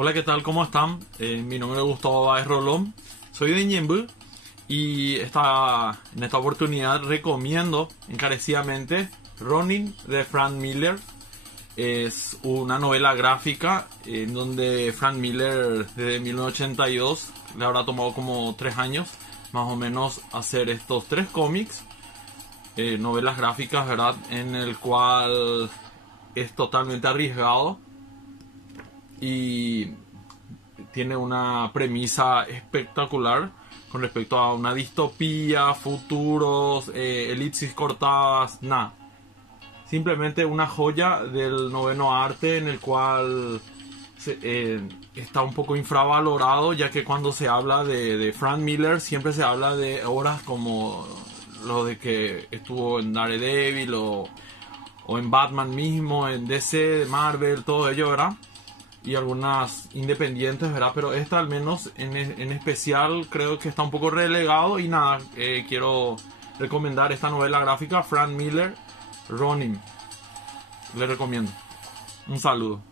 Hola, ¿qué tal? ¿Cómo están? Mi nombre es Gustavo Báez Rolón, soy de Ñemby y en esta oportunidad recomiendo encarecidamente Ronin de Frank Miller. Es una novela gráfica en donde Frank Miller desde 1982 le habrá tomado como 3 años más o menos hacer estos 3 cómics, novelas gráficas, ¿verdad? En el cual es totalmente arriesgado y tiene una premisa espectacular con respecto a una distopía, futuros, elipsis cortadas, nada. Simplemente una joya del noveno arte en el cual está un poco infravalorado, ya que cuando se habla de Frank Miller siempre se habla de obras como lo de que estuvo en Daredevil o en Batman mismo, en DC, Marvel, todo ello, ¿verdad? Y algunas independientes, ¿verdad? Pero esta al menos en especial creo que está un poco relegado y nada, quiero recomendar esta novela gráfica, Frank Miller, Ronin. Le recomiendo. Un saludo.